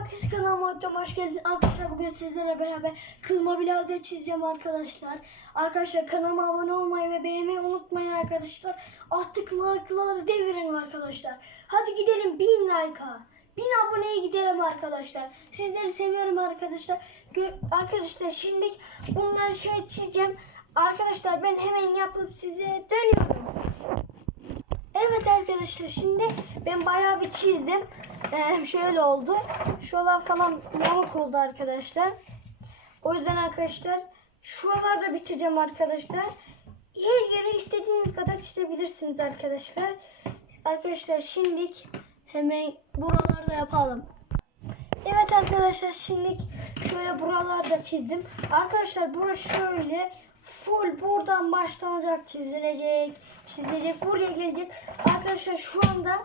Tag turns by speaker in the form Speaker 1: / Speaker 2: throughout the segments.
Speaker 1: arkadaşlar kanalıma hocam hoş geldiniz. Arkadaşlar bugün sizlerle beraber kılma bilader çizeceğim arkadaşlar. Arkadaşlar kanalıma abone olmayı ve beğenmeyi unutmayın arkadaşlar. Artık like'ları devirin arkadaşlar. Hadi gidelim 1000 like'a. 1000 aboneye gidelim arkadaşlar. Sizleri seviyorum arkadaşlar. Arkadaşlar şimdi bunları şey çizeceğim. Arkadaşlar ben hemen yapıp size dönüyorum. Evet arkadaşlar şimdi ben bayağı bir çizdim. Ee, şöyle oldu. Şuralar falan yamuk oldu arkadaşlar. O yüzden arkadaşlar şuralarda bitireceğim arkadaşlar. Her yeri istediğiniz kadar çizebilirsiniz arkadaşlar. Arkadaşlar şimdilik hemen buralarda yapalım. Evet arkadaşlar şimdi şöyle buralarda çizdim. Arkadaşlar burası şöyle full buradan başlanacak çizilecek. Çizilecek buraya gelecek. Arkadaşlar şu anda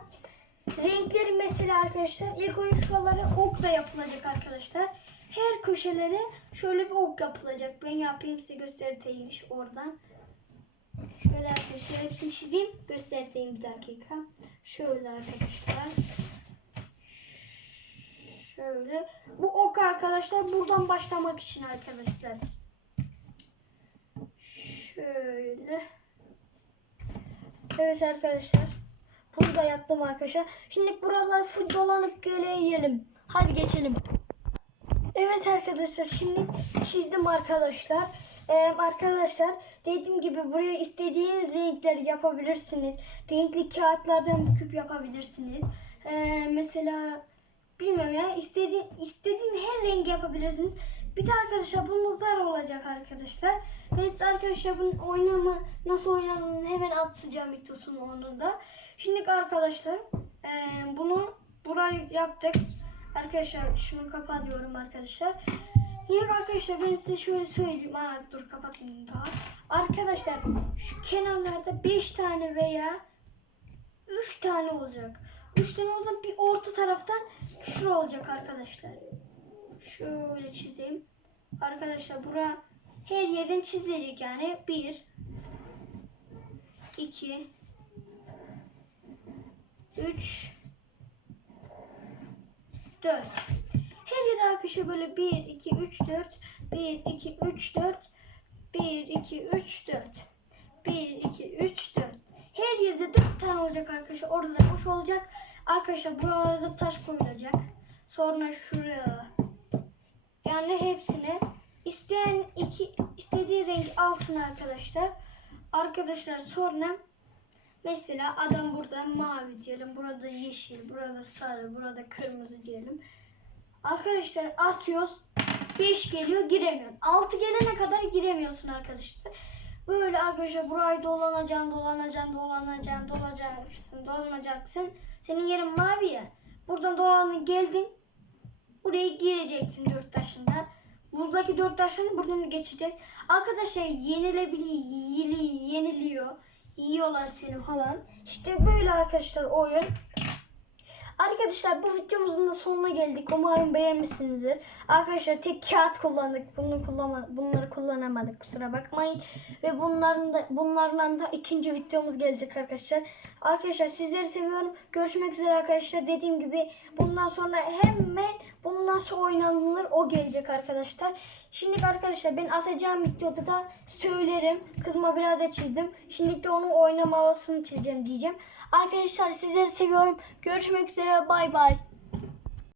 Speaker 1: renkleri mesela arkadaşlar ilk önce şuralara okla yapılacak arkadaşlar. Her köşelere şöyle bir ok yapılacak. Ben yapayım size göstereyim oradan. Şöyle arkadaşlar hepsini çizeyim. Göstereyim bir dakika. Şöyle arkadaşlar. Şöyle. Bu ok arkadaşlar buradan başlamak için arkadaşlar. Şöyle. Evet arkadaşlar. Da yaptım arkadaşlar. Şimdi buralar full dolanıp geleyelim. Hadi geçelim. Evet arkadaşlar şimdi çizdim arkadaşlar. Ee, arkadaşlar dediğim gibi buraya istediğiniz renkleri yapabilirsiniz. Renkli kağıtlardan küp yapabilirsiniz. Ee, mesela bilmiyorum ya istediğin, istediğin her rengi yapabilirsiniz. Bir de arkadaşlar bunun zar olacak arkadaşlar. Ben size arkadaşlar bunun oynama nasıl oynandığını hemen atacağım videosunu onun da. Şimdi arkadaşlar eee, bunu burayı yaptık. Arkadaşlar şunu kapatıyorum arkadaşlar. Yine arkadaşlar ben size şöyle söyleyeyim. Aa, dur kapatayım daha. Arkadaşlar şu kenarlarda 5 tane veya 3 tane olacak. 3 tane olacak bir orta taraftan şura olacak arkadaşlar. Şöyle çizeyim. Arkadaşlar bura her yerden çizilecek yani. 1 2 3 4 Her yer arkadaşlar böyle 1 2 3 4 1 2 3 4 1 2 3 4 1 2 3 4 Her yerde 4 tane olacak arkadaşlar. Orada da boş olacak. Arkadaşlar buralara da taş koyulacak. Sonra şuraya yani hepsine isteyen iki istediği renk alsın arkadaşlar. Arkadaşlar sonra mesela adam burada mavi diyelim, burada yeşil, burada sarı, burada kırmızı diyelim. Arkadaşlar atıyoruz. 5 geliyor giremiyorsun. 6 gelene kadar giremiyorsun arkadaşlar. Böyle arkadaşlar burayı dolanacaksın, dolanacaksın, dolanacaksın, dolanacaksın, dolanacaksın. Senin yerin mavi ya. Buradan dolandın geldin. Buraya gireceksin dört taşında. Buradaki dört taşını buradan geçecek. Arkadaşlar yenilebiliyor, yeniliyor. Yiyorlar seni falan. İşte böyle arkadaşlar oyun. Arkadaşlar bu videomuzun da sonuna geldik. Umarım beğenmişsinizdir. Arkadaşlar tek kağıt kullandık. Bunu kullanma, bunları kullanamadık kusura bakmayın. Ve bunların da bunlarla da ikinci videomuz gelecek arkadaşlar. Arkadaşlar sizleri seviyorum. Görüşmek üzere arkadaşlar. Dediğim gibi bundan sonra hemen bunu nasıl oynanılır o gelecek arkadaşlar. Şimdi arkadaşlar ben atacağım videoda da söylerim. Kızma birader çizdim. Şimdi de onun oynamalısını çizeceğim diyeceğim. Arkadaşlar sizleri seviyorum. Görüşmek üzere. Bay bay.